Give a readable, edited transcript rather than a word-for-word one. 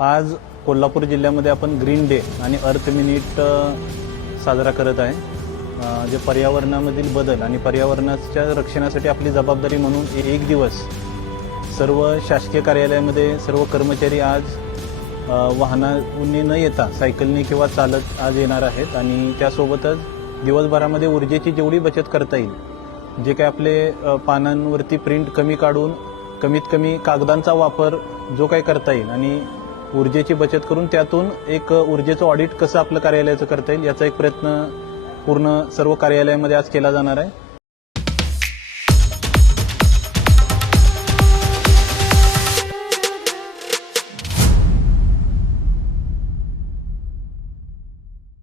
आज कोल्हापूर जिल्ह्यामध्ये आपण ग्रीन डे आणि अर्थ मिनिट साजरा करत आहे. जे पर्यावरणामधील बदल आणि पर्यावरणाच्या रक्षणासाठी आपली जबाबदारी म्हणून एक दिवस सर्व शासकीय कार्यालयामध्ये सर्व कर्मचारी आज वाहनाने न येता सायकलने किंवा चालत आज येणार आहेत. आणि त्यासोबतच दिवसभरामध्ये ऊर्जेची जेवढी बचत करता येईल, जे काय आपले पानांवरती प्रिंट कमी काढून कमीत कमी कागदांचा वापर जो काही करता येईल आणि ऊर्जेची बचत करून त्यातून एक ऊर्जेचं ऑडिट कसं आपलं कार्यालयाचं करता येईल याचा एक प्रयत्न पूर्ण सर्व कार्यालयामध्ये आज केला जाणार आहे.